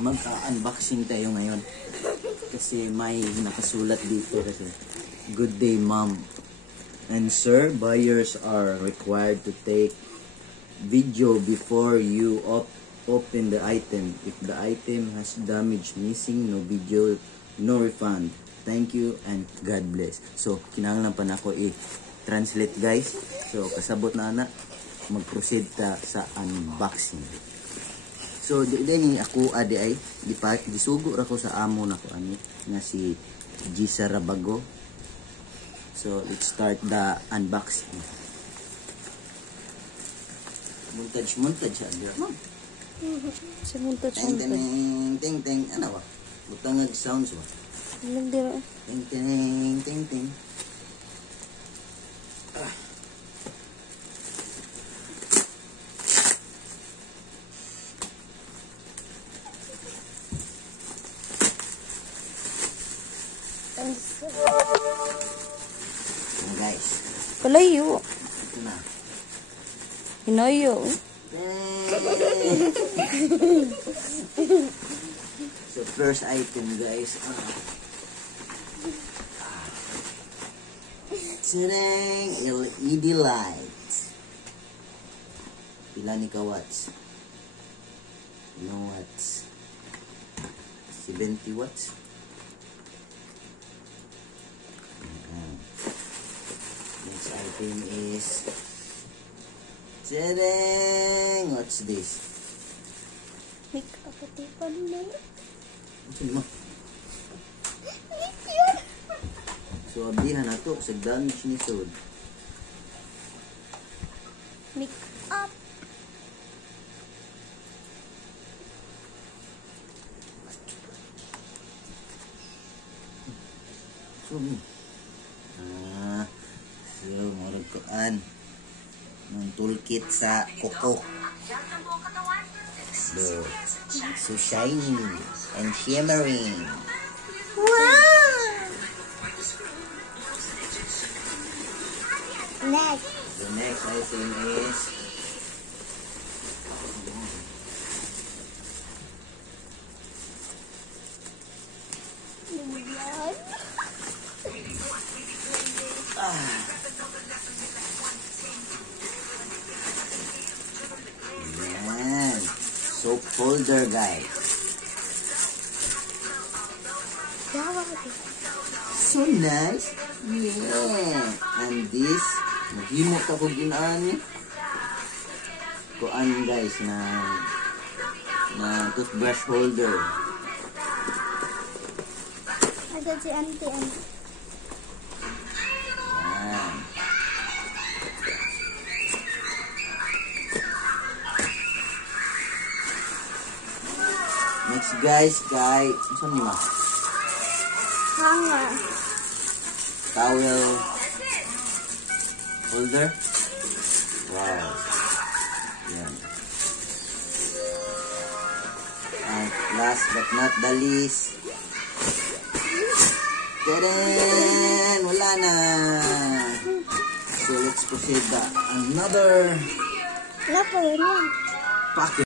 mag-unboxing tayo ngayon. Kasi may nakasulat dito kasi, "Good day, ma'am and sir, buyers are required to take video before you open the item. If the item has damage, missing, no video, no refund. Thank you and God bless." So, kinahanglan pa na ako i-translate guys. So, kasabot na ana, mag-proceed ta sa unboxing. So, di ako adi ay gisugo ra ko sa amo na ko ani nga si Gisa Rabago. So, let's start the unboxing. Montage siya dia. Si montage. Ting ano ba? Butangag sounds ba? Alam dira. Ting. Guys. Kalayo. Ito na. Hinoyo. So first item guys. Tadang! LED lights. Pila ni ka watts? No watts. 70 watts. Next item is tadang! What's this? Make up tipan na. Ano mo? So abihan na to sa damage ni Sod. Make up. So marag koan ng toolkit sa Coco. So shiny and shimmering. Wow! Next. The next item is yan, soap holder guys. So nice. Yeah. And this, maghimot ako ginaan. Kuan guys na toothbrush holder. Ada si auntie. Yan. Next guys, saan mo? Hanger. Towel holder. Wow. Yan. And last but not the least, tadaan! Wala na. So let's proceed another Wala pa rin yan. package.